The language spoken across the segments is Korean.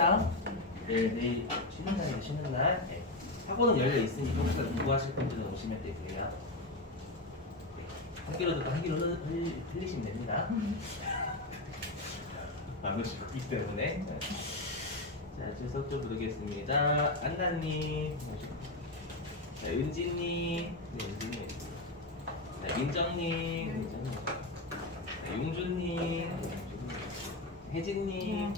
합니다. 내일 쉬는 날이면 쉬는 날. 네. 학원은 열려 있으니까 혹시 공부하실 분들은 오시면 되고요. 학기로도 학기로 흘리시면 됩니다. 안 오실 거기 때문에. 자, 출석 좀 부르겠습니다. 안나님, 자, 은지님, 네, 은지님, 자, 민정님, 자, 용준님, 혜진님,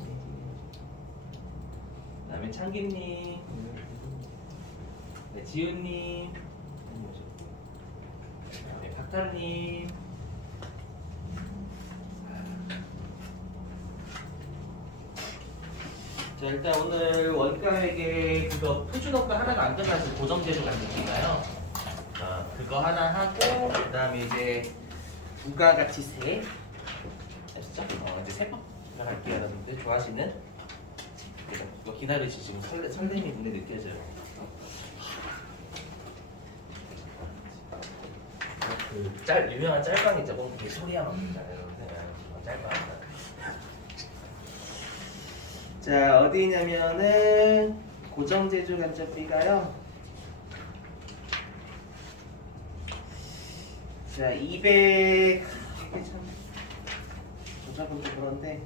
그다음에 창기님, 네, 지훈님, 그다음에 박탄님. 자, 일단 오늘 원가에게 그거 표준어가 하나가 안 끝나서 고정제조 간증인가요? 그거 하나 하고 그다음에 이제 부가가치 세 아시죠? 이제 세법 들어갈게요. 여러분들 좋아하시는 이거 기다리시 지금 설렘이 눈에 느껴져요. 그 유명한 짤방 있죠? 뭐 소리야 먹는잖아요. 여러분들 짤방. 자, 어디 있냐면은 고정제조 간접비가요. 자, 200 이게 참 조작은 좀 그런데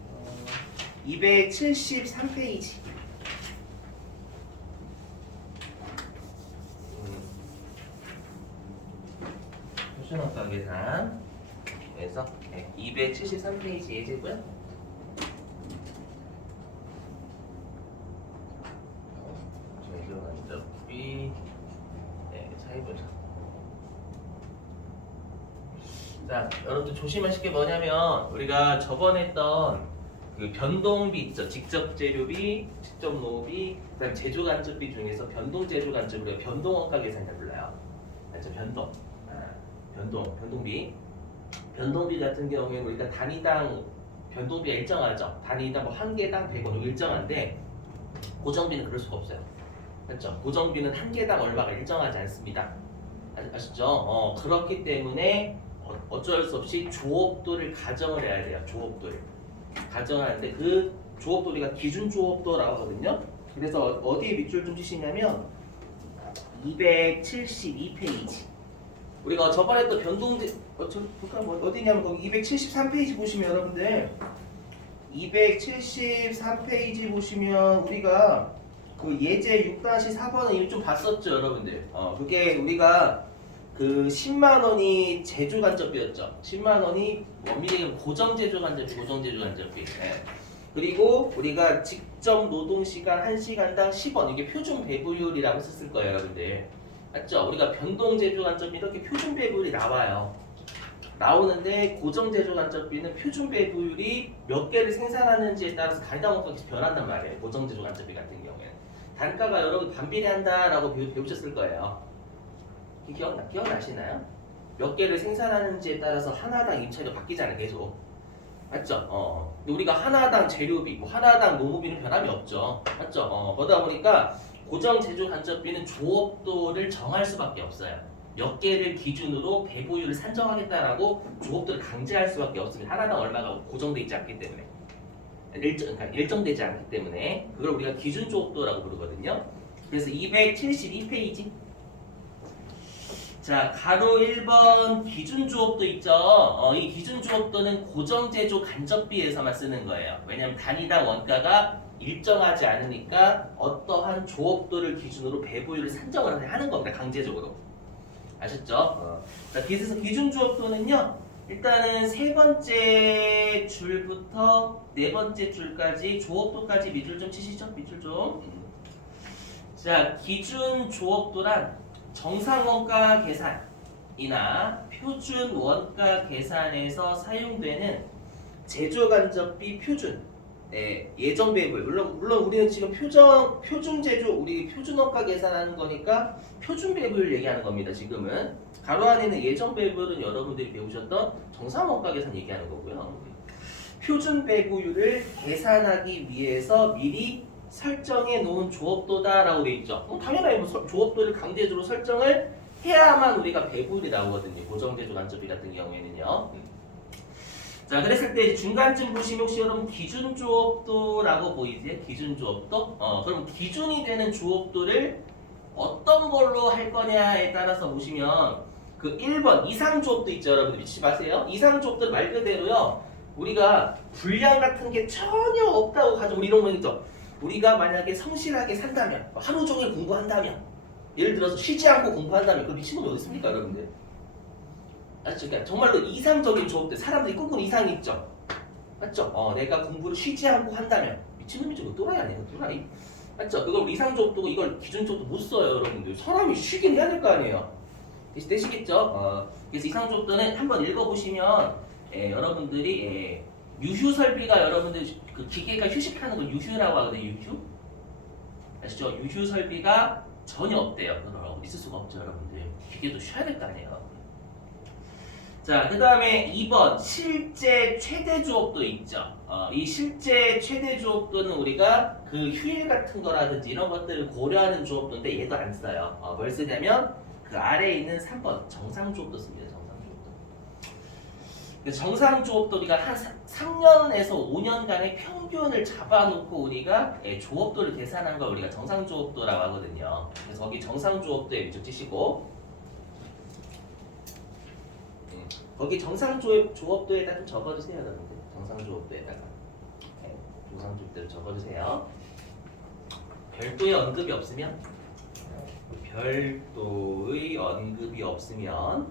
273페이지. 표준어가 계산. 그래서 273페이지 예제고요. 자, 여러분들 조심하실 게 뭐냐면 우리가 저번에 했던 그 변동비 있죠. 직접 재료비, 직접 노비, 그다음 제조 간접비 중에서 변동 제조 간접을 변동원가 계산이라 불러요. 그렇죠? 변동비. 변동비 같은 경우에는 우리가 단위당 변동비가 일정하죠. 단위당 뭐 한 개당 100원 일정한데 고정비는 그럴 수가 없어요. 그렇죠? 고정비는 한 개당 얼마가 일정하지 않습니다. 아시죠? 그렇기 때문에 어쩔 수 없이 조업도를 가정을 해야 돼요. 조업도를 가정하는데 그 조업도 가 기준 조업도라고 하거든요. 그래서 어디에 밑줄 좀 치시냐면 272페이지. 우리가 저번에 또 변동제 어디냐면 거기 273페이지 보시면 여러분들 273페이지 보시면 우리가 그 예제 6-4번은 이미 좀 봤었죠, 여러분들. 그게 우리가 그 10만 원이 제조 간접비였죠. 10만 원이 원미대금 고정 제조 간접비. 네. 그리고 우리가 직접 노동 시간 1시간당 10원. 이게 표준 배부율이라고 썼을 거예요, 여러분들. 맞죠? 우리가 변동 제조 간접비 이렇게 표준 배부율이 나와요. 나오는데 고정 제조 간접비는 표준 배부율이 몇 개를 생산하는지에 따라서 단위당 원가가 변한단 말이에요. 고정 제조 간접비 같은 경우에는 단가가 여러분 반비례한다라고 배우셨을 거예요. 기억나시나요? 몇 개를 생산하는지에 따라서 하나당 임차료가 바뀌잖아요, 계속. 맞죠? 우리가 하나당 재료비, 뭐 하나당 노무비는 변함이 없죠. 맞죠? 그러다 보니까 고정 제조 간접비는 조업도를 정할 수밖에 없어요. 몇 개를 기준으로 배부율을 산정하겠다라고 조업도를 강제할 수밖에 없습니다. 하나당 얼마가 고정되어 있지 않기 때문에. 그러니까 일정되지 않기 때문에 그걸 우리가 기준 조업도라고 부르거든요. 그래서 272페이지. 자, 가로 1번 기준 조업도 있죠. 이 기준 조업도는 고정 제조 간접비에서만 쓰는 거예요. 왜냐하면 단위당 원가가 일정하지 않으니까 어떠한 조업도를 기준으로 배부율을 산정을 하는 겁니다. 강제적으로. 아셨죠? 자, 그래서 기준 조업도는요. 일단은 세 번째 줄부터 네 번째 줄까지 조업도까지 밑줄 좀 치시죠. 밑줄 좀. 자, 기준 조업도란 정상원가 계산이나 표준 원가 계산에서 사용되는 제조간접비 표준 예정 배부율. 물론 우리는 지금 표준 제조 우리 표준 원가 계산하는 거니까 표준 배부율 얘기하는 겁니다. 지금은 가로 안에 있는 예정 배부율은 여러분들이 배우셨던 정상 원가 계산 얘기하는 거고요. 표준 배부율을 계산하기 위해서 미리 설정해 놓은 조업도다라고 되어 있죠. 당연히 조업도를 강제적으로 설정을 해야만 우리가 배부율이 나오거든요. 고정제조 간접비 같은 경우에는요. 자, 그랬을 때 중간쯤 보시면 혹시 여러분 기준 주업도라고 보이세요? 기준 주업도? 그럼 기준이 되는 주업도를 어떤 걸로 할 거냐에 따라서 보시면 그 1번 이상 주업도 있죠, 여러분들 잊지 마세요. 이상 주업도 말 그대로요. 우리가 분량 같은 게 전혀 없다고 가지고 우리 이런 거 있죠. 우리가 만약에 성실하게 산다면, 하루 종일 공부한다면, 예를 들어서 쉬지 않고 공부한다면 그 미친놈이 어디 있습니까, 여러분들? 맞죠? 그러니까 정말로 이상적인 조업들, 사람들이 꿈꾸는 이상이 있죠. 맞죠? 내가 공부를 쉬지 않고 한다면 미친놈이죠. 뭐 또라이 아니에요, 또라이. 맞죠? 그걸 우리 이상 조업도 이걸 기준 조업도 못 써요, 여러분들. 사람이 쉬긴 해야 될 거 아니에요. 되시겠죠? 그래서 이상 조업도는 한번 읽어보시면 여러분들이 유휴 설비가 여러분들 그 기계가 휴식하는 걸 유휴라고 하거든요. 유휴. 아시죠? 유휴 설비가 전혀 없대요. 그럼 있을 수가 없죠, 여러분들. 기계도 쉬어야 될 거 아니에요. 자, 그 다음에 2번 실제 최대 주업도 있죠. 이 실제 최대 주업도는 우리가 그 휴일 같은 거라든지 이런 것들을 고려하는 주업도인데 얘도 안 써요. 뭘 쓰냐면 그 아래에 있는 3번 정상 주업도 씁니다. 정상 주업도. 정상 주업도 우리가 한 3년에서 5년간의 평균을 잡아놓고 우리가 주업도를 계산한 걸 우리가 정상 주업도라고 하거든요. 그래서 거기 정상 주업도에 위주 띄시고 거기 정상 조업도에다 좀 적어주세요, 여러분들. 정상 조업도에다가 정상 조업도를 적어주세요. 별도의 언급이 없으면 별도의 언급이 없으면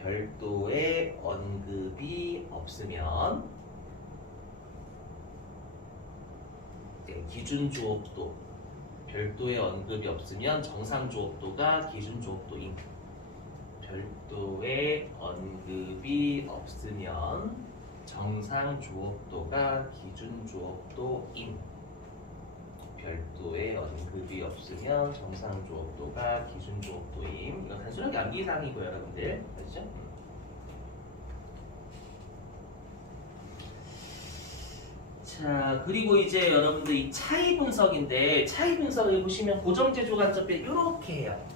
별도의 언급이 없으면 기준 조업도 별도의 언급이 없으면 정상 조업도가 기준 조업도임. 별도의 언급이 없으면 정상 주업도가 기준 주업도임. 별도의 언급이 없으면 정상 주업도가 기준 주업도임. 이건 단순하게 암기사항이고요, 여러분들. 아시죠? 자, 그리고 이제 여러분들 이 차이 분석인데 차이 분석을 보시면 고정제조 간접비 이렇게 해요.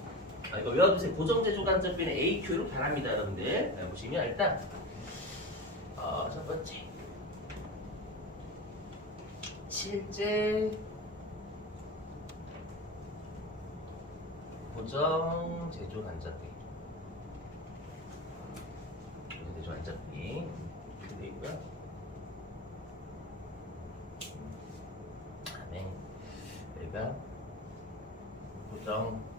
이거 외워두세요. 고정제조 간접비는 AQ로 변합니다, 여러분들. 보시면 일단 첫 번째 실제 고정제조 간접비 고정제조 간접비 이렇게 되어 있고요. 다음에 여기가 고정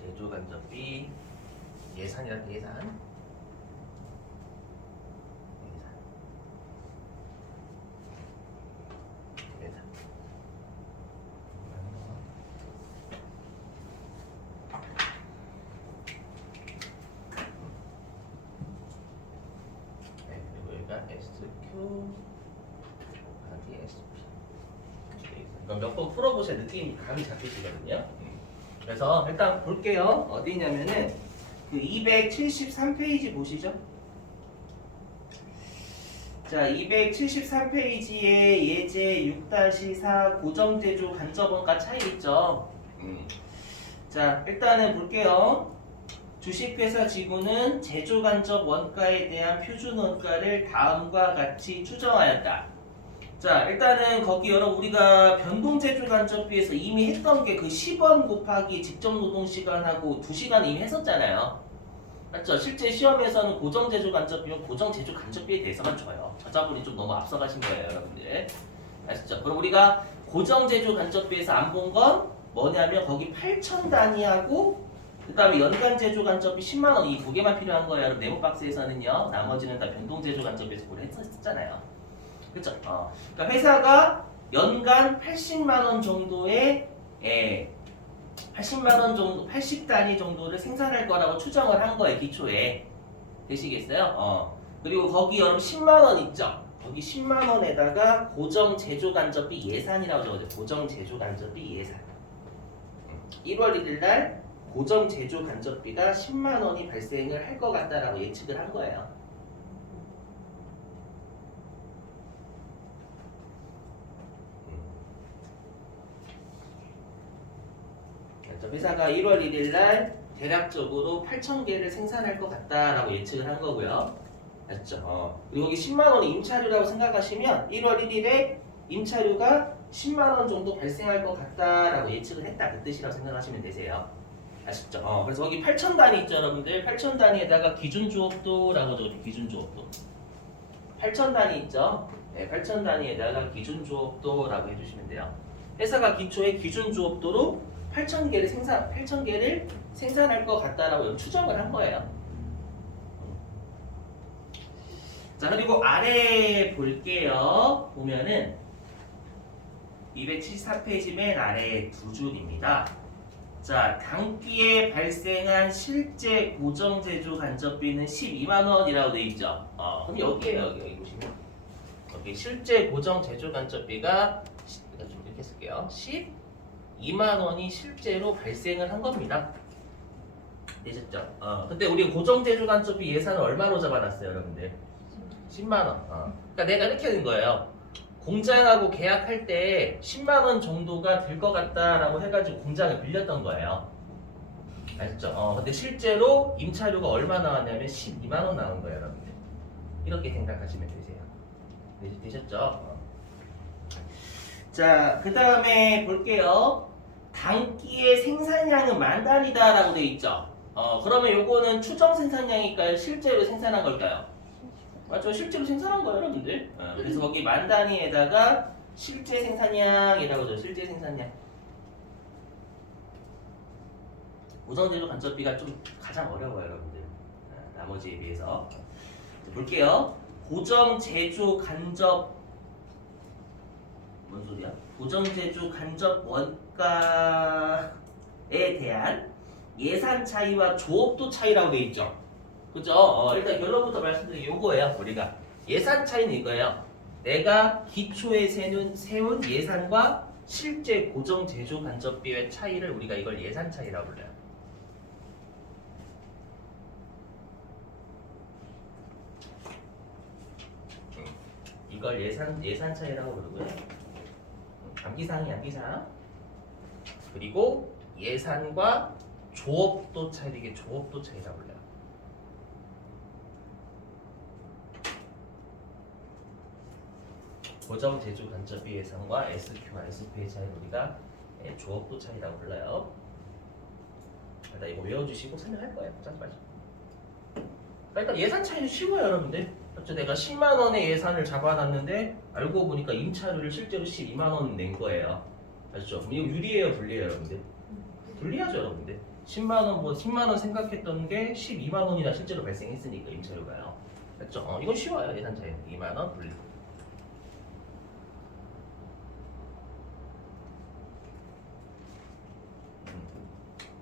제조 간접비 예산이랄 예산 그리고 여기가 SQ 곱하기 SP 이건 몇 번 풀어보셔야 느낌이 감이 잡히시거든요. 그래서 일단 볼게요. 어디 있냐면은 그 273페이지 보시죠. 자, 273페이지에 예제 6-4 고정제조 간접원가 차이 있죠. 자, 일단은 볼게요. 주식회사 지구는 제조 간접 원가에 대한 표준 원가를 다음과 같이 추정하였다. 자, 일단은 거기 여러분 우리가 변동제조 간접비에서 이미 했던 게 그 10원 곱하기 직접 노동 시간하고 2시간 이미 했었잖아요. 맞죠? 실제 시험에서는 고정제조 간접비와 고정제조 간접비에 대해서만 줘요. 저자분이 좀 너무 앞서가신 거예요, 여러분들. 아시죠? 그럼 우리가 고정제조 간접비에서 안 본 건 뭐냐면 거기 8천 단위하고 그 다음에 연간제조 간접비 10만 원 이 두 개만 필요한 거예요. 여러분 네모 박스에서는요. 나머지는 다 변동제조 간접비에서 고려했었잖아요. 그렇죠? 그러니까 회사가 연간 80만 원 정도의 80만 원 정도, 80단위 정도를 생산할 거라고 추정을 한 거예요, 기초에. 되시겠어요? 그리고 거기 여러분 10만 원 있죠? 거기 10만 원에다가 고정 제조 간접비 예산이라고 적어줘요. 고정 제조 간접비 예산. 1월 1일 날 고정 제조 간접비가 10만 원이 발생을 할 것 같다라고 예측을 한 거예요. 회사가 1월 1일 날 대략적으로 8,000개를 생산할 것 같다라고 예측을 한 거고요. 맞죠? 그리고 여기 10만 원이 임차료라고 생각하시면 1월 1일에 임차료가 10만 원 정도 발생할 것 같다라고 예측을 했다 그 뜻이라고 생각하시면 되세요. 아쉽죠? 그래서 여기 8천 단위 있죠, 여러분들. 8천 단위에다가 기준 주업도라고 적어요. 기준 주업도. 8천 단위 있죠? 네, 8천 단위에다가 기준 주업도라고 해주시면 돼요. 회사가 기초에 기준 주업도로 8천 개를 생산할 것 같다라고 추정을 한 거예요. 자, 그리고 아래 볼게요. 보면은 274페이지 맨 아래 두 줄입니다. 자, 당기에 발생한 실제 고정 제조 간접비는 12만 원이라고 돼 있죠. 그럼 여기에요. 여기 보시면 여기 실제 고정 제조 간접비가 좀 이렇게 쓸게요. 12만 원이 실제로 발생을 한 겁니다. 되셨죠? 근데 우리 고정 제조 간접비 예산을 얼마로 잡아놨어요, 여러분들? 10만 원. 그러니까 내가 이렇게 된 거예요. 공장하고 계약할 때 10만 원 정도가 들 것 같다라고 해가지고 공장을 빌렸던 거예요. 아셨죠? 근데 실제로 임차료가 얼마 나왔냐면 12만 원 나온 거예요, 여러분들. 이렇게 생각하시면 되세요. 되셨죠? 자, 그 다음에 볼게요. 단기의 생산량은 만 단위다라고 돼 있죠. 그러면 요거는 추정 생산량일까요? 실제로 생산한 걸까요? 맞죠? 실제로 생산한 거예요, 여러분들. 그래서 거기 만 단위에다가 실제 생산량이라고 하죠. 실제 생산량. 고정제조 간접비가 좀 가장 어려워요, 여러분들. 나머지에 비해서. 볼게요. 고정제조 간접 뭔 소리야? 고정제조 간접 원가에 대한 예산 차이와 조업도 차이라고 돼 있죠. 그죠? 일단 결론부터 말씀드린 요거예요. 우리가 예산 차이는 이거예요. 내가 기초에 세운 예산과 실제 고정 제조 간접비의 차이를 우리가 이걸 예산 차이라고 불러요. 이걸 예산 차이라고 부르고요. 암기사항이 암기사항. 그리고 예산과 조업도 차이, 이게 조업도 차이라고 불러요. 고정 제조 간접비 예산과 SQ와 SP의 차이를 우리가 조업도 차이라고 불러요. 일단 이거 외워주시고 설명할 거예요. 걱정하지 마시고. 일단 예산 차이는 쉬워요, 여러분들. 그렇죠? 내가 10만 원의 예산을 잡아놨는데 알고 보니까 임차료를 실제로 12만 원 낸 거예요. 아시죠? 그럼 이거 유리해요, 불리해요, 여러분들? 불리하죠, 여러분들. 10만 원 생각했던 게 12만 원이나 실제로 발생했으니까 임차료가요. 그렇죠? 이건 쉬워요, 예산 차이. 2만 원 불리.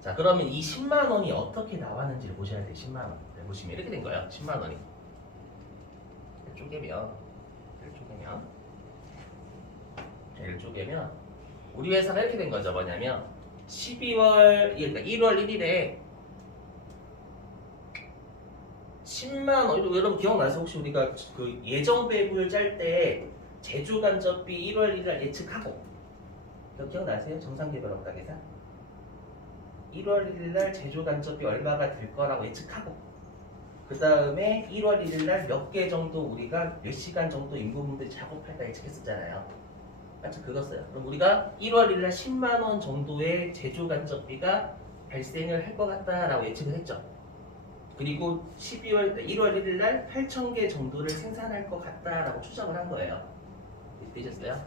자, 그러면 이 10만 원이 어떻게 나왔는지를 보셔야 돼요. 10만 원. 네, 보시면 이렇게 된 거예요. 10만 원이. 얘를 쪼개면 우리 회사가 이렇게 된 거죠. 뭐냐면 그러니까 1월 1일에 10만 원, 여러분 기억나세요? 혹시 우리가 그 예정 배부를 짤 때 제조 간접비 1월 1일 예측하고 기억나세요? 정상 개발 업가 계산 1월 1일 날 제조 간접비 얼마가 될 거라고 예측하고 그 다음에 1월 1일 날 몇 개 정도 우리가 몇 시간 정도 인부분들 작업할까 예측했었잖아요. 맞죠? 그거였어요. 그럼 우리가 1월 1일 날 10만 원 정도의 제조 간접비가 발생을 할 것 같다라고 예측을 했죠. 그리고 1월 1일 날 8,000개 정도를 생산할 것 같다라고 추정을 한 거예요. 되셨어요?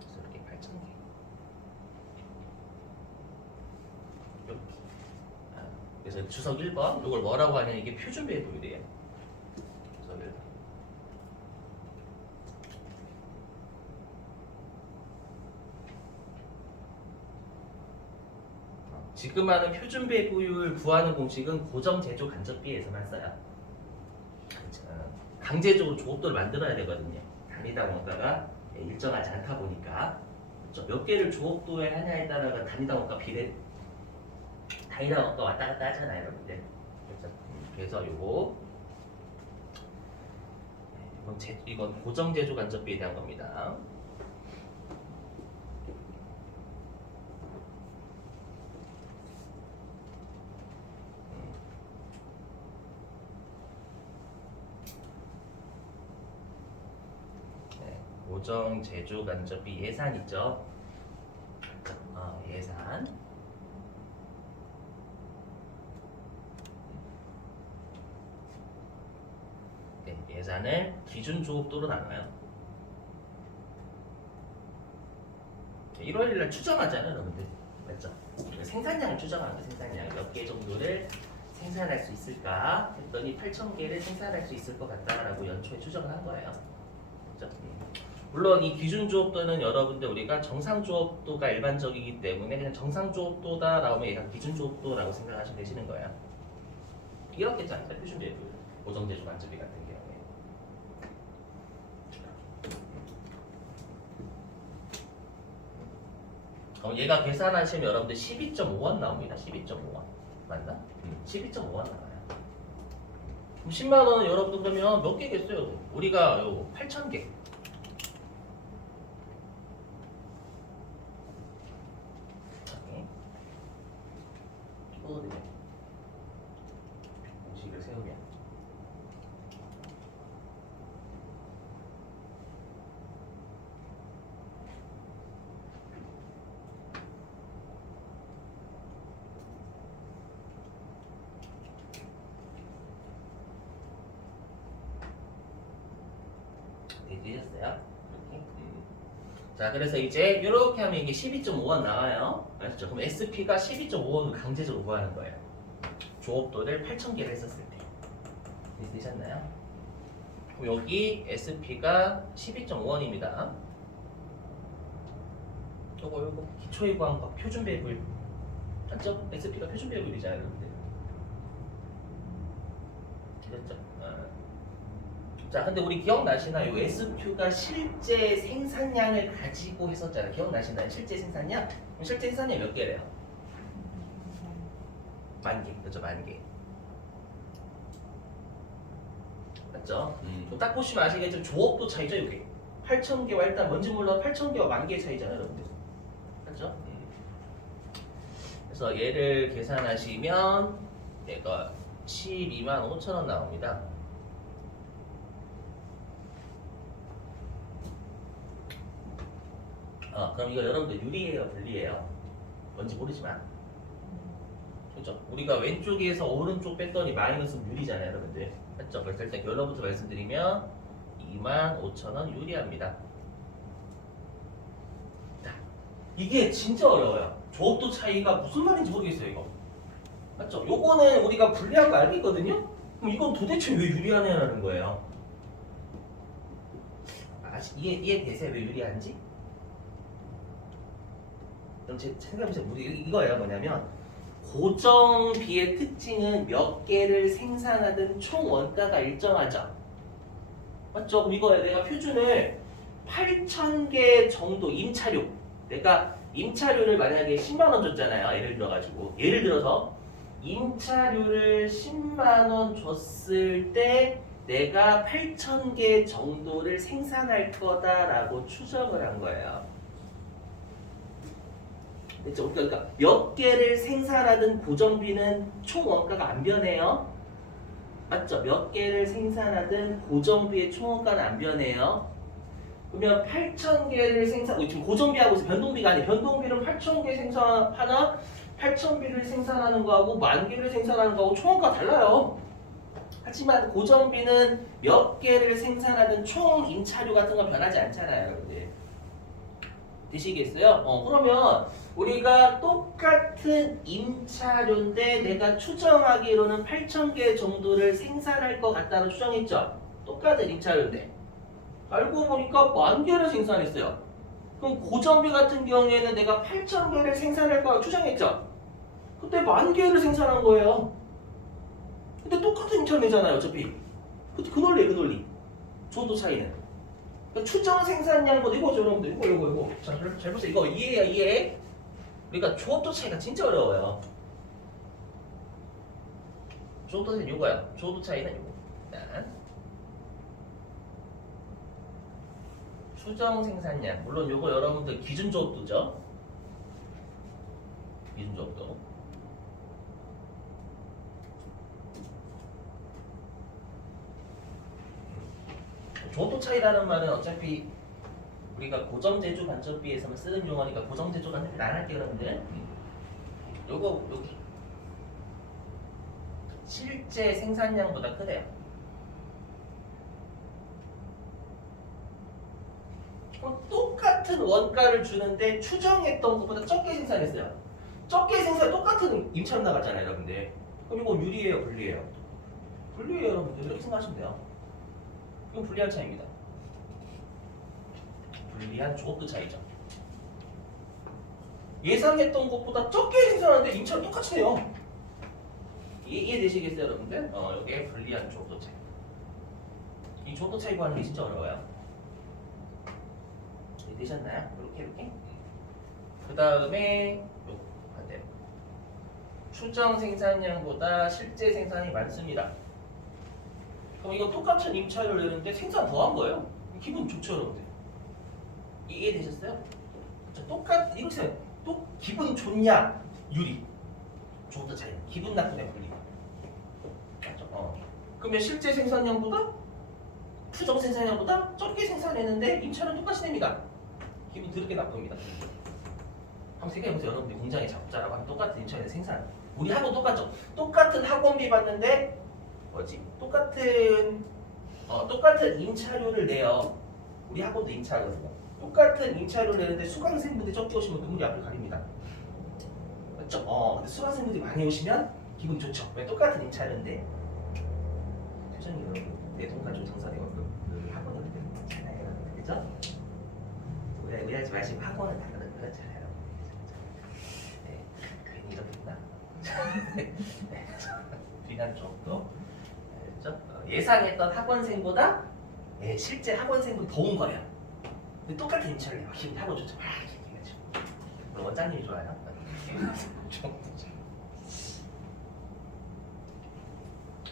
그래서 이렇게 8,000개. 이렇게. 그래서 주석 1번 이걸 뭐라고 하냐면 이게 표준 배분이래요. 주석 1번. 지금 하는 표준 배부율 구하는 공식은 고정 제조 간접비에서만 써요. 강제적으로 조업도를 만들어야 되거든요. 단위당 원가가 일정하지 않다 보니까 그렇죠? 몇 개를 조업도에 하냐에 따라가 단위당 원가 비례 단위당 원가 왔다 갔다 하잖아요, 여러분들. 그래서 요거 이건 고정 제조 간접비에 대한 겁니다. 고정 제조 간접비 예산 있죠? 예산. 네, 예산을 기준 조업도로 나눠요. 1월 1일 추정하잖아요, 여러분들. 맞죠? 생산량을 추정하는 거, 생산량. 몇 개 정도를 생산할 수 있을까 했더니 8,000개를 생산할 수 있을 것 같다라고 연초에 추정을 한 거예요. 그렇죠? 물론 이 기준 조업도는 여러분들 우리가 정상 조업도가 일반적이기 때문에 그냥 정상 조업도다 나오면 얘가 기준 조업도라고 생각하시면 되시는 거예요. 이렇겠지 않을까? 표준 배분, 고정제조 간접비 같은 경우에. 얘가 계산하시면 여러분들 12.5원 나옵니다. 12.5원. 맞나? 12.5원 나와요. 그럼 10만 원은 여러분들 그러면 몇 개겠어요? 우리가 요 8,000개. 공식을 세우면 되셨어요? 이렇게. 자, 그래서 이제 이렇게 하면 이게 12.5원 나와요. 아시죠? 그럼 SP가 12.5원을 강제적으로 구하는 거예요. 조업도를 8,000개를 했었을 때. 되셨나요? 그럼 여기 SP가 12.5원입니다. 요거 기초의 구항과 표준 배분. 맞죠? SP가 표준 배분이잖아요, 여러분들. 그렇죠? 자, 근데 우리 기억나시나요? SQ가 실제 생산량을 가지고 했었잖아요. 기억나시나요? 실제 생산량? 그럼 실제 생산량이 몇 개래요? 10,000개. 그렇죠? 10,000개. 맞죠? 딱 보시면 아시겠죠? 조업도 차이죠, 이게. 8,000개와 일단 뭔지 몰라도 8,000개와 10,000개 차이잖아요, 여러분들. 맞죠? 그래서 얘를 계산하시면 얘가 12만 5천 원 나옵니다. 그럼 이거 여러분들 유리예요, 분리예요? 뭔지 모르지만. 그죠? 우리가 왼쪽에서 오른쪽 뺐더니 마이너스는 유리잖아요, 여러분들. 맞죠? 그래서 일단 결론부터 말씀드리면 25,000원 유리합니다. 자, 이게 진짜 어려워요. 조업도 차이가 무슨 말인지 모르겠어요, 이거. 맞죠? 요거는 우리가 분리한 거 알겠거든요? 그럼 이건 도대체 왜 유리하냐는 거예요. 이해되세요? 왜 유리한지? 그럼 제 생각해보세요. 이거예요. 뭐냐면 고정비의 특징은 몇 개를 생산하든 총 원가가 일정하죠. 맞죠? 그럼 이거야. 내가 표준을 8,000개 정도 임차료. 내가 임차료를 만약에 10만 원 줬잖아요. 예를 들어서 임차료를 10만 원 줬을 때 내가 8,000개 정도를 생산할 거다라고 추정을 한 거예요. 그렇죠? 그러니까 몇 개를 생산하든 고정비는 총 원가가 안 변해요. 맞죠? 몇 개를 생산하든 고정비의 총 원가는 안 변해요. 그러면 8,000개를 지금 고정비하고 있어요. 변동비가 아니에요. 변동비는 8,000개 생산하나 8,000개를 생산하는 거하고 10,000개를 생산하는 거하고 총 원가가 달라요. 하지만 고정비는 몇 개를 생산하든 총 임차료 같은 건 변하지 않잖아요, 여러분들. 되시겠어요? 그러면 우리가 똑같은 임차료인데 내가 추정하기로는 8,000개 정도를 생산할 것 같다는 추정했죠? 똑같은 임차료인데 알고 보니까 10,000개를 생산했어요. 그럼 고정비 같은 경우에는 내가 8,000개를 생산할 거라고 추정했죠? 그때 10,000개를 생산한 거예요. 근데 똑같은 임차료잖아요, 어차피. 그 논리. 조도 차이는. 그러니까 추정 생산량보다 이거죠, 여러분들. 이거. 자, 잘 보세요. 이거 이해해요, 이해. 그러니까 조도 차이가 진짜 어려워요. 조도는 이거야. 조도 차이는 이거. 추정 생산량. 물론 이거 여러분들 기준 조도죠. 기준 조도. 조도 차이라는 말은 어차피 우리가 고정제조 간접비에서만 쓰는 용어니까 고정제조 간접비 안 할게 그러는데 요거 여기 실제 생산량보다 크대요. 그럼 똑같은 원가를 주는데 추정했던 것보다 적게 생산했어요. 적게 생산 똑같은 임차료 나갔잖아요, 여러분들. 그럼 이거 유리예요, 불리예요? 불리예요, 여러분들. 이렇게 생각하시면 돼요. 이건 불리한 차이입니다. 불리한 조업도 차이죠. 예상했던 것보다 적게 생산하는데 임차료 똑같이 내요. 이해되시겠어요, 여러분들? 여기에 불리한 조업도 차이. 이 조업도 차이 구하는 게 진짜 어려워요. 이해되셨나요? 이렇게. 그 다음에 요거 반대로. 추정 생산량보다 실제 생산이 많습니다. 그럼 이거 똑같은 임차료를 내는데 생산 더 한 거예요. 기분 좋죠, 여러분들? 이해되셨어요? 이렇게 생각해요. 또 기분 좋냐? 유리. 조업도 차이. 기분 나쁘냐? 불리. 맞죠? 그러면 실제 생산량보다 추정 생산량보다 적게 생산했는데 임차료는 똑같이 냅니다. 기분 더럽게 나쁩니다. 한번 생각해보세요. 여러분들 공장의 작업자라고 하면 똑같은 임차료 생산. 우리 학원 똑같죠? 똑같은 학원비 받는데 똑같은 임차료를 내요. 우리 학원도 임차거든요. 똑같은 임차료를 내는데 수강생분들이 적게 오시면 눈물이 앞을 가립니다. 맞죠? 근데 수강생분들이 많이 오시면 기분 좋죠. 왜 똑같은 임차료인데 표정이 여러분 내 돈 가지고 장사되고 그 학원은 그렇잖아요. 그죠? 오해하지 마시고 학원은 다른 그렇잖아요. 네, 괜히 이렇게 했나? 비난 쪽도 예상했던 학원생보다 실제 학원생도 더운 거예요. 근데 똑같은 임차를 내요. 학원 좋죠. 원장님이 좋아요.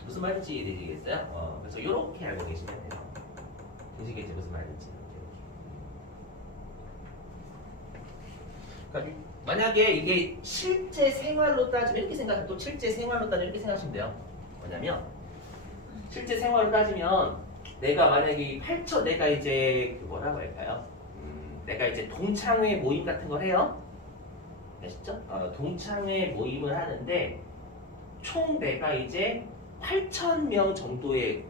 무슨 말인지 이해되시겠어요? 그래서 이렇게 알고 계시면 돼요. 되시겠지 무슨 말인지. 그러니까 만약에 이게 실제 생활로 따지면 이렇게 생각하면 또 실제 생활로 따지면 이렇게 생각하시면 돼요. 뭐냐면 실제 생활로 따지면 내가 만약에 내가 이제 뭐라고 할까요? 내가 이제 동창회 모임 같은 걸 해요. 아시죠? 동창회 모임을 하는데 총 내가 이제 8,000명 정도의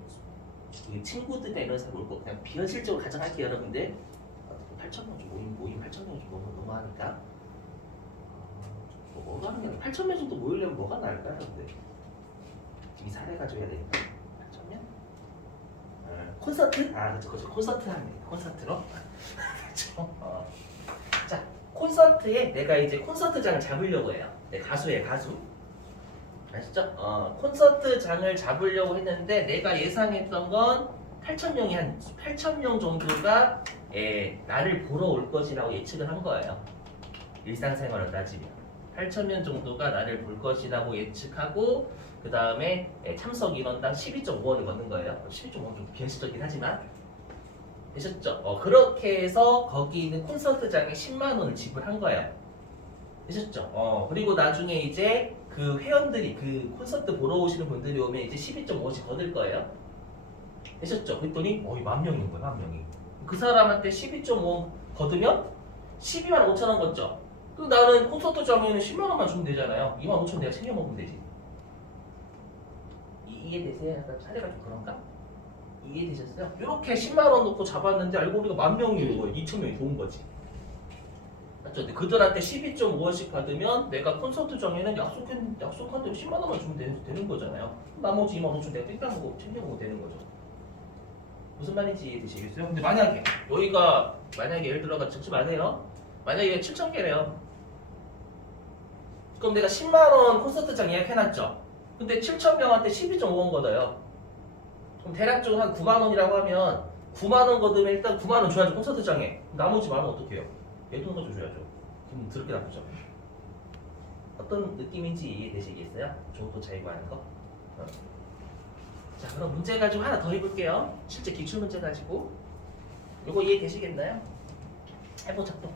친구들이나 이런 사람 올 거 그냥 비현실적으로 가정할게요, 여러분들. 8,000명 모임 8,000명 좀 너무 하니까 뭐가 하는 게 8,000명 정도 모이려면 뭐가 나을까요, 여러분들? 집이 사례가지고 해야 되니까 8,000명? 콘서트? 그렇죠. 콘서트 합니다. 콘서트로. 그렇죠. 자, 콘서트에 내가 이제 콘서트장을 잡으려고 해요. 네, 가수예요, 가수. 아시죠? 콘서트장을 잡으려고 했는데 내가 예상했던 건 8,000명이 한 8,000명 정도가 나를 보러 올 것이라고 예측을 한 거예요. 일상생활을 따지면 8,000명 정도가 나를 볼 것이라고 예측하고 그 다음에 참석 인원당 12.5원을 걷는 거예요. 12.5원 좀 비현실적이긴 하지만 되셨죠? 그렇게 해서 거기 있는 콘서트장에 10만 원을 지불한 거예요. 되셨죠? 그리고 나중에 이제 그 회원들이 그 콘서트 보러 오시는 분들이 오면 이제 12.5원씩 거둘 거예요. 되셨죠? 그랬더니 10,000명인 거예요, 10,000명이. 그 사람한테 12.5원 거두면 12만 5천 원 걷죠. 그럼 나는 콘서트장에는 10만 원만 주면 되잖아요. 2만 5천 원 내가 챙겨 먹으면 되지. 이해되세요? 약간 사례가 좀 그런가? 이해되셨어요? 이렇게 10만 원 놓고 잡았는데 알고 보니까 10,000명이 온 거예요. 2,000명이 도운 거지. 맞죠? 근데 그들한테 12.5원씩 받으면 내가 콘서트장에는 약속한 대로 10만 원만 주면 되는 거잖아요. 나머지 2만 5천 내가 땡깡 먹고 챙겨 먹으면 되는 거죠. 무슨 말인지 이해되시겠어요? 근데 만약에 여기가 예를 들어가 적지 마세요. 만약에 7,000개래요. 그럼 내가 10만 원 콘서트장 예약해놨죠. 근데 7,000명한테 12.5원 걷어요. 그럼 대략적으로 한 9만 원이라고 하면 9만 원 거두면 일단 9만 원 줘야죠, 콘서트장에. 나머지 만 원 어떻게 해요? 내 돈 가져 줘야죠. 기분 더럽게 나쁘죠. 어떤 느낌인지 이해되시겠어요? 정도 차이 구하는 거. 자, 그럼 문제 가지고 하나 더 해볼게요. 실제 기출 문제 가지고. 이거 이해되시겠나요? 해보자 또.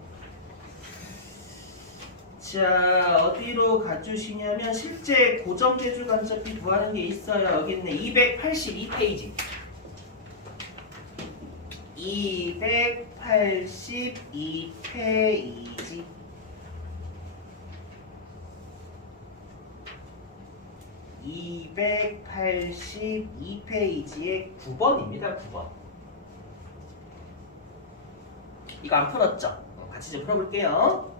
자, 어디로 가주시냐면 실제 고정제조 간접비 구하는 게 있어요. 여기 있네. 282페이지. 282 282페이지. 282페이지의 9번입니다. 9번. 이거 안 풀었죠? 같이 좀 풀어볼게요.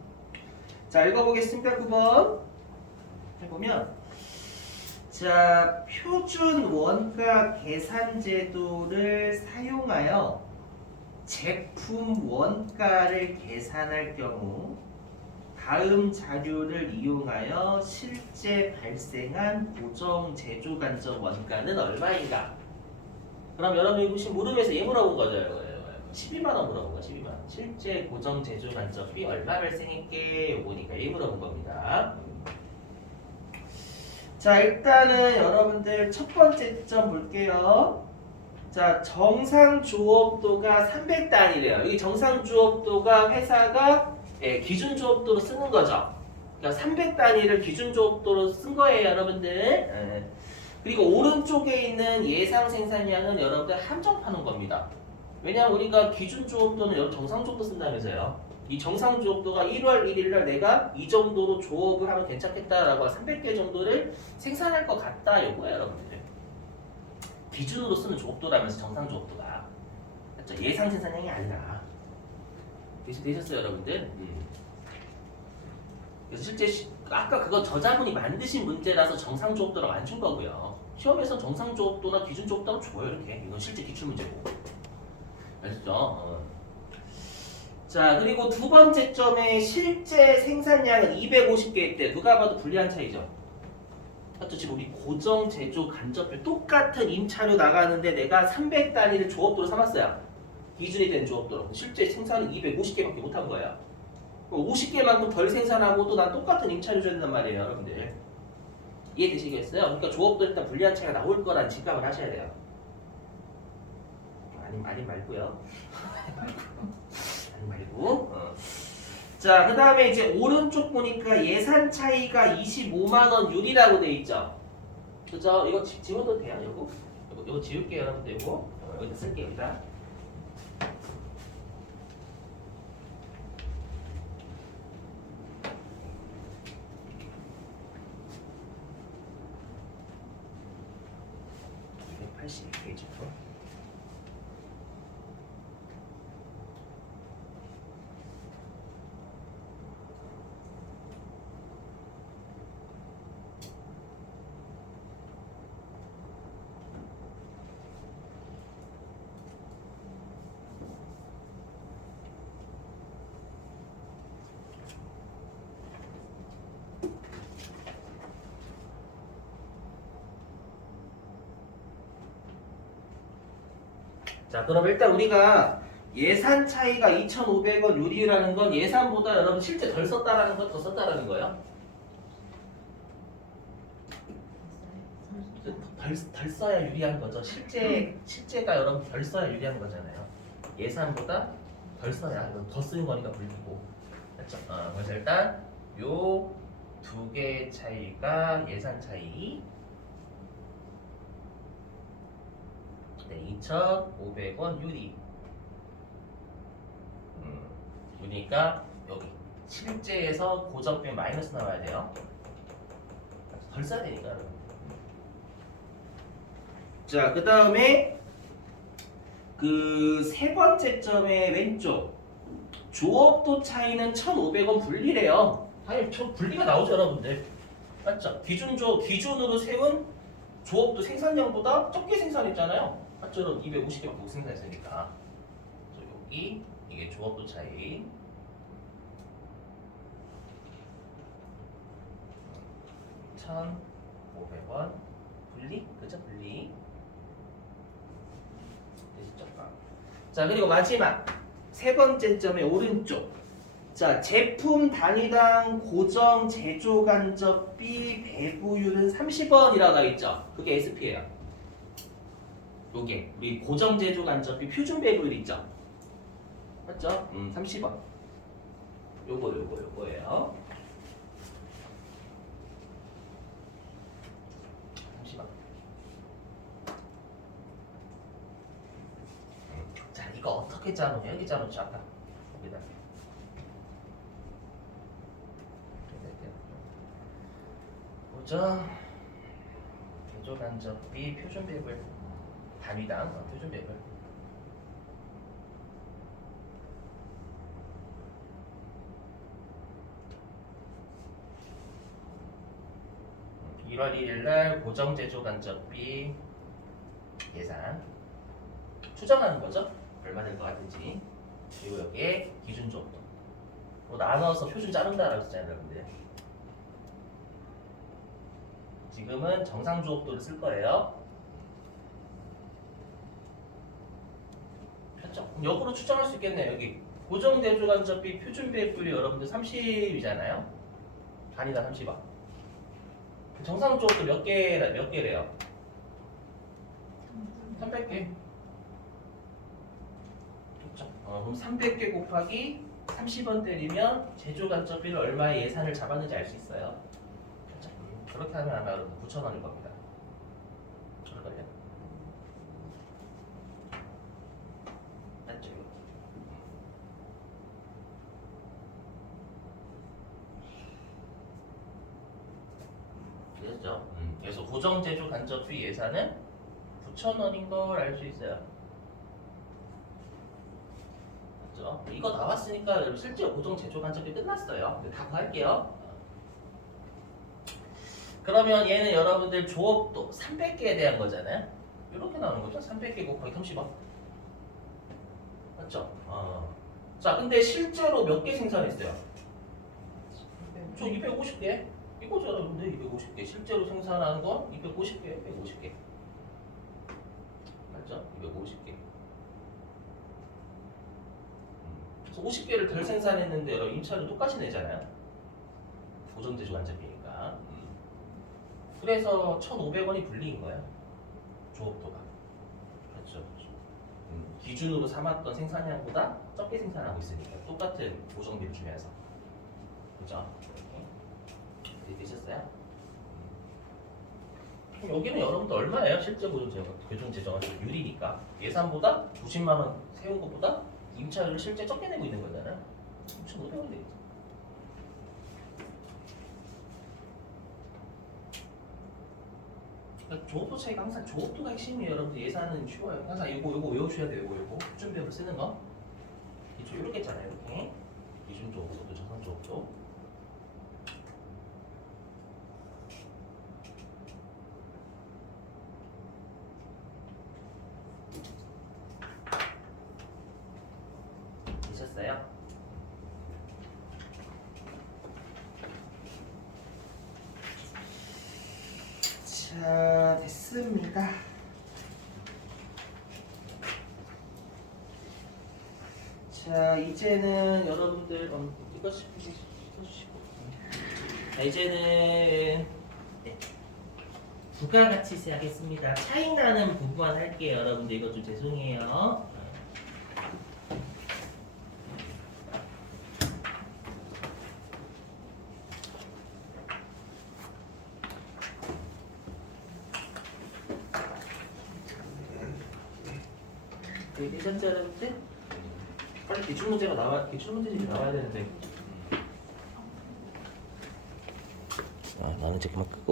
자, 읽어보겠습니다. 9번. 해보면, 자, 표준 원가 계산 제도를 사용하여 제품 원가를 계산할 경우 다음 자료를 이용하여 실제 발생한 고정 제조 간접 원가는 얼마인가? 그럼 여러분이 보신 물음에서 얘 물어본 거죠. 12만 원 물어본 거. 12만 원. 실제 고정 제조 간접비 얼마 발생했게? 요거니까 얘 물어본 겁니다. 자, 일단은 여러분들 첫 번째 점 볼게요. 자, 정상 조업도가 300단이래요. 여기 정상 조업도가 회사가 기준 조업도로 쓰는 거죠. 그러니까 300단위를 기준 조업도로 쓴 거예요, 여러분들. 그리고 오른쪽에 있는 예상 생산량은 여러분들 한정하는 겁니다. 왜냐하면 우리가 기준 조업도는 정상 조업도 쓴다면서요. 이 정상 조업도가 1월 1일 날 내가 이 정도로 조업을 하면 괜찮겠다라고 300개 정도를 생산할 것 같다, 요거예요, 여러분들. 기준으로 쓰는 조업도라면서 정상 조업도가. 그렇죠? 예상 생산량이 아니라. 되셨어요, 여러분들? 그래서 실제 아까 그거 저자분이 만드신 문제라서 정상 조업도라고 안 준 거고요. 시험에서 정상 조업도나 기준 조업도는 줘요, 이렇게. 이건 실제 기출 문제고. 아시죠? 자, 그리고 두 번째 점에 실제 생산량은 250개일 누가 봐도 불리한 차이죠. 맞죠? 지금 우리 고정 제조 간접비 똑같은 임차료 나가는데 내가 300단위를 조업도로 삼았어요. 기준이 된 조업도로. 실제 생산은 250개밖에 못한 거예요. 50개만큼 덜 생산하고도 난 똑같은 임차료 줘야 된단 말이에요, 여러분들. 이해되시겠어요? 그러니까 조업도 일단 불리한 차이가 나올 거란 직감을 하셔야 돼요. 아니 말고요. 아니 말고. 자, 그 다음에 이제 오른쪽 보니까 예산 차이가 25만 원 유리라고 돼 있죠. 그죠? 이거 지워도 돼요, 이거 지울게요, 여러분들. 이거 여기다 쓸게요, 여기다. 자, 그럼 일단 우리가 예산 차이가 2,500원 유리라는 건 예산보다 여러분 실제 덜 썼다라는 거, 더 썼다라는 거예요? 덜 써야 유리한 거죠. 실제가 여러분 덜 써야 유리한 거잖아요. 예산보다 덜 써야 이건 더 쓰는 거니까 불리고. 그렇죠? 그래서 일단 요 두 개의 차이가 예산 차이. 네, 2,500원 유리. 유리니까 여기 실제에서 고정 빼면 마이너스 나와야 돼요. 덜 써야 되니까. 자, 그 다음에 그 세 번째 점의 왼쪽 조업도 차이는 1,500원 분리래요. 아니, 분리가 나오죠, 여러분들. 맞죠? 기준으로 세운 조업도 생산량보다 적게 생산했잖아요. 맞죠? 250개밖에 못 생산했으니까. 여기 이게 조업도 차이. 1,500원 분리, 그죠? 분리. 되시죠? 자, 그리고 마지막 세 번째 점의 오른쪽. 자, 제품 단위당 고정 제조 간접비 배부율은 30원이라고 나와 있죠. 그게 SP예요. 요게 우리 고정 제조 간접비 표준 배부율 있죠. 맞죠? 30원. 요거예요. 30원. 자, 이거 어떻게 어떻게 짜놓냐? 여기 짜놓지 아까 여기다. 보자. 제조 간접비 표준 배분 단위당 표준 배분. (1월 1일날) 고정 제조 간접비 예산 추정하는 거죠. 얼마 될 것 같은지. 그리고 여기에 기준 조업도 뭐 나눠서 표준 자른다라고 했잖아요, 여러분들. 지금은 정상 조업도를 쓸 거예요. 됐죠? 역으로 추정할 수 있겠네요. 여기 고정 제조 간접비 표준 배분이 여러분들 30이잖아요. 단위당 30원. 정상 조업도 몇 개래요? 300개. 그렇죠? 그럼 300개 곱하기 30원 때리면 제조 간접비를 얼마의 예산을 잡았는지 알 수 있어요. 그렇죠? 그렇게 하면 아마 여러분 9,000원일 겁니다. 그럴걸요? 맞죠? 그렇죠? 그래서 고정 제조 간접비 예산은 9,000원인 걸 알 수 있어요. 맞죠? 이거 나왔으니까 여러분 실제로 고정 제조 간접비 끝났어요. 다 구할게요. 그러면 얘는 여러분들 조업도 300개에 대한 거잖아요. 이렇게 나오는 거죠. 300개 곱하기 30원. 맞죠? 자, 근데 실제로 몇 개 생산했어요? 저 250개. 이거죠, 여러분들. 250개. 실제로 생산한 건 250개, 150개. 맞죠? 250개. 그래서 50개를 덜 생산했는데 여러분 임차료 똑같이 내잖아요. 고정제조 간접비니까. 그래서 1,500원이 불리인 거예요. 조업도가. 그렇죠. 기준으로 삼았던 생산량보다 적게 생산하고 있으니까 똑같은 고정비를 주면서. 그죠? 이렇게 되셨어요? 그럼 여기는 여러분들 얼마예요? 실제 고정제조가 유리니까 예산보다 90만 원 세운 것보다 임차료를 실제 적게 내고 있는 거잖아요. 6,500원 되겠죠. 그러니까 조업도 차이가 항상 조업도가 핵심이에요. 여러분들 예산은 쉬워요. 항상 이거 외우셔야 돼요. 이거 표준배로 쓰는 거. 기초 이렇게 했잖아요. 이렇게 기준 조업도 정상 조업도. 되셨어요? 자, 됐습니다. 자, 이제는 여러분들 이거 시고 자, 이제는 네. 부가가치세 하겠습니다. 차이 나는 부분만 할게요. 여러분들 이거 좀 죄송해요. 되셨죠, 여러분들? 빨리 기출문제집이 나와야 되는데. 나는 잠깐만 끄고.